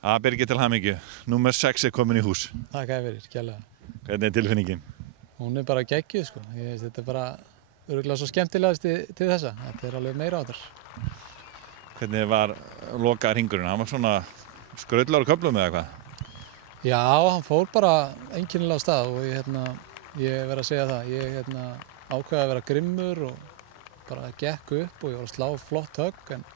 Birgir, til hamingju. Númer 6 er komin í hús. Takk fyrir, kærlega. Hvernig er tilfinningin? Hún er bara geggjuð sko. Þetta er bara örugglega svo skemmtilegast til þessa. Þetta er alveg meira á þar. Hvernig var loka hringurinn? Hann var svona skrautlegur á köflum eða hvað? Já, hann fór bara einkennilega á stað og ég verð að segja það. Ég ákveði að vera grimmur og bara gekk upp og ég var að slá flott högg en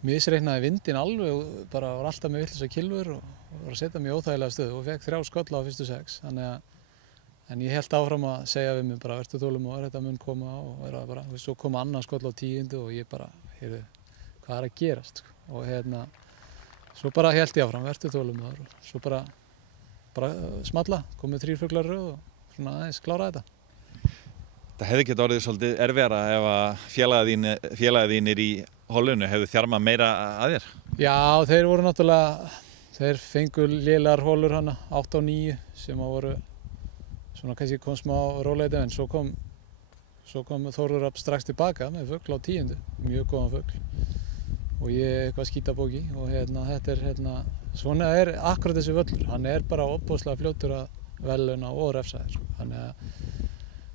misreiknaði vindinn alveg og bara var alltaf með vitlausa kylfur og var að setja mig í óþægilega stöðu og fekk 3 skolla á fyrstu 6. En ég held áfram að segja við mig bara vertu þolinmóður, þetta mun koma og bara, svo kom annað skoll á 10. og ég bara, heyrðu, hvað er að gerast? Og svo bara held ég áfram, vertu þolinmóður og svo bara smalla, komið 3 fuglar í röð og svona aðeins klára þetta. Það hefði getið orðið svolítið erfiðara ef að félagar þínir í hollunu hefðu þjarmað meira að þér? Já, þeir voru náttúrulega, þeir fengu lélegar hollur hana, 8 og 9 sem voru svona kannski kom smá róleiti en svo kom Þórður Rafn strax tilbaka með fugl á 10, mjög góðan fugl og ég eitthvað skítabóki og þetta er svona er akkurat þessi völlur, hann er bara ofboðslega fljótur að verðlauna og refsa þér, þannig að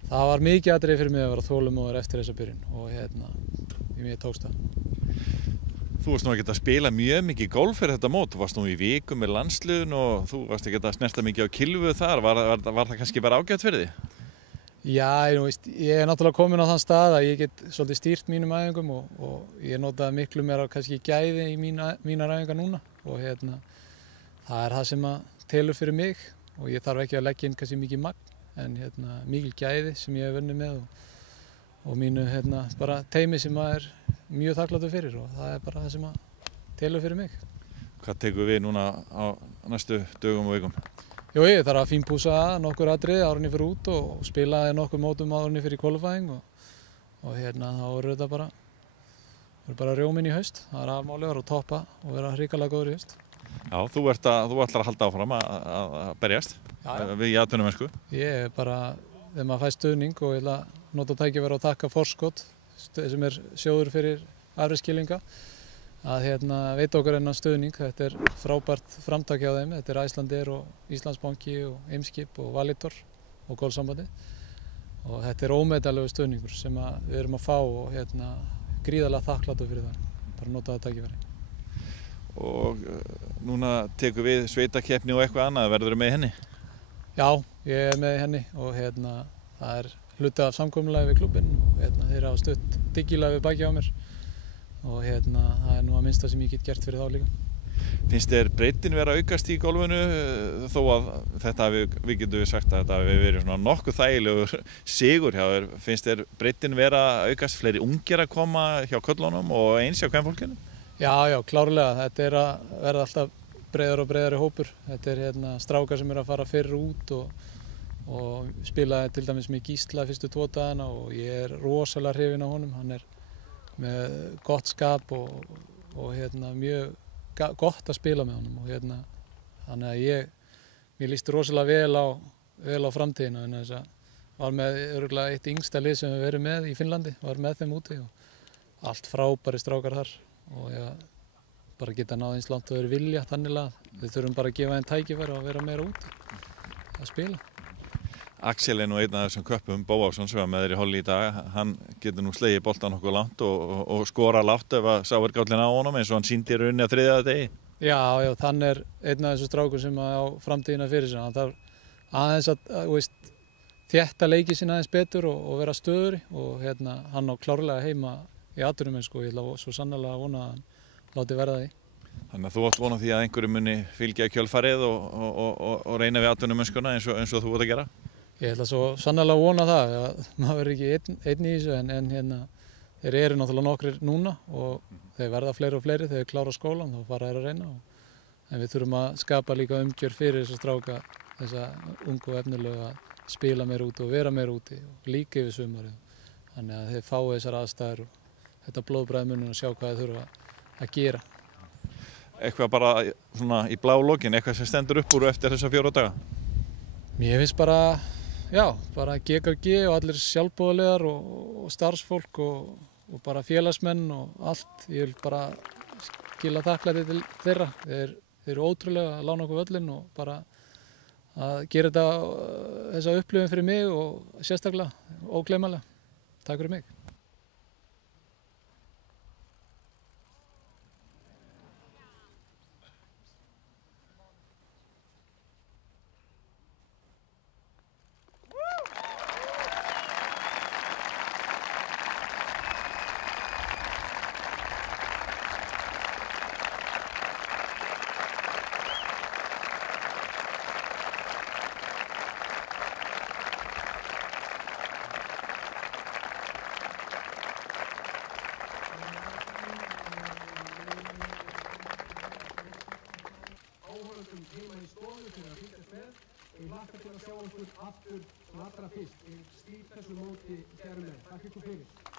það var mikið atriði fyrir mig að vera þolinmóður eftir þessa byrjun og mér tókst það. Þú varst nú ekkert að spila mjög mikið golf fyrir þetta mót, þú varst nú í viku með landsliðun og þú varst ekkert að snerta mikið á kylfu þar, var það kannski bara ágætt fyrir því? Já, ég er náttúrulega komin á þann stað að ég get svolítið stýrt mínum æfingum og ég notaði miklu meira kannski gæði í mínar æfingar núna og það er það sem að telur fyrir mig og ég þarf ekki að leggja inn kannski mikið magn en mikil gæði sem ég hef vunnið með og mínu bara teymi sem að er mjög þakklátur fyrir og það er bara það sem að telur fyrir mig. Hvað tekur við núna á næstu dögum og vikum? Jú, ég þarf að fínpúsa nokkur atriði áður en ég fer út og spila nokkur mótum áður en ég fer í qualifying og þá er þetta bara rjóminn í haust. Það er aðalmálið að vera að toppa og vera hrikalega góður í haust. Já, þú ætlar að halda áfram að berjast við í atvinnumennsku. Ég bara, þegar maður fær stuðning og ég ætla að nota tækifæri og þakka forskot sem er sjóður fyrir afreksskilninga að veita okkur þennan stuðning. Þetta er frábært framtak hjá þeim. Þetta er Icelandair og Íslandsbanki og Eimskip og Valitor og Golfsambandið og þetta er ómetanlegur stuðningur sem við erum að fá og gríðarlega þakklátur fyrir það. Bara nota það tækifæri. Og núna tekur við sveitakeppni og eitthvað annað, verður með henni? Já, ég er með henni og það er hluti af samkomulagi við klubbinn og þeir hafa stutt dyggilega við baki á mér og það er nú að minnsta sem ég get gert fyrir þá líka. Finnst þér breiddin vera að aukast í golfinu þó að þetta við getum sagt að þetta hafi verið svona nokkuð þægilegur sigur hjá þér? Finnst þér breiddin vera að aukast, fleiri ungir að koma hjá köllunum og eins hjá kvenfólkinu? Já, klárlega. Þetta er að verða alltaf breiðari og breiðari hópur. Þetta er strákar sem eru að fara fyrr út og spilaði til dæmis með Gísla fyrstu 2 dagana og ég er rosalega hrifinn af honum. Hann er með gott skap og mjög gott að spila með honum og þannig að mér líst rosalega vel á framtíðina en þess að var með örugglega eitt yngsta lið sem við verið með í Finnlandi, var með þeim úti og allt frábæri strákar þar og bara geta náð eins langt og þeir vilja þannig að við þurfum bara að gefa þeim tækifæri og vera meira úti að spila. Axel er nú einn af þessum köppum, Bóásson sem var með þér í holli í dag, hann getur nú slegið boltan nokkuð langt og skora lágt ef að sá er gállin á honum eins og hann sýndi í rauninni á 3. degi. Já, þann er einn af þessum strákum sem á framtíðina fyrir sig. Hann þarf aðeins að þétta leikið sín aðeins betur og vera stöðugri og hann á klárlega heima í atvinnumennsku og ég ætla svo sannarlega að vona að hann láti verða því. Þannig að þú átt vona því að einhverju muni fylgja kjölfarið og reyna við atvinnumennskuna eins og þú ert að gera? Ég ætla svo sannarlega að vona það að maður verður ekki einn í þessu en þeir eru náttúrulega nokkrir núna og þeir verða fleiri og fleiri þegar þeir klára skólan, þá fara þeir að reyna en við þurfum að skapa líka umgjörð fyrir þessa stráka, þessa ungu og efnilegu að spila meira úti og vera meira úti og líka yfir sumarið. Þannig að þeir fái þessar aðstæður og þetta blóðbræði munnum að sjá hvað þeir þurfa að gera. Eitthvað bara svona í blá lokin, eitthvað sem stendur upp úr eftir þessa 4 daga? Mér finnst bara GKG og allir sjálfboðaliðar og starfsfólk og bara félagsmenn og allt. Ég vil bara skila þakklæti til þeirra. Þeir þeir eru ótrúlega að lána okkur völlinn og bara að gera þessa upplifun fyrir mig og sérstaklega ógleymanlega. Takk fyrir mig. Heima í stofu fyrir að fylgjast með og ég hlakka til að sjá okkur aftur sem allra fyrst í þessu móti hér með. Takk ykkur fyrir.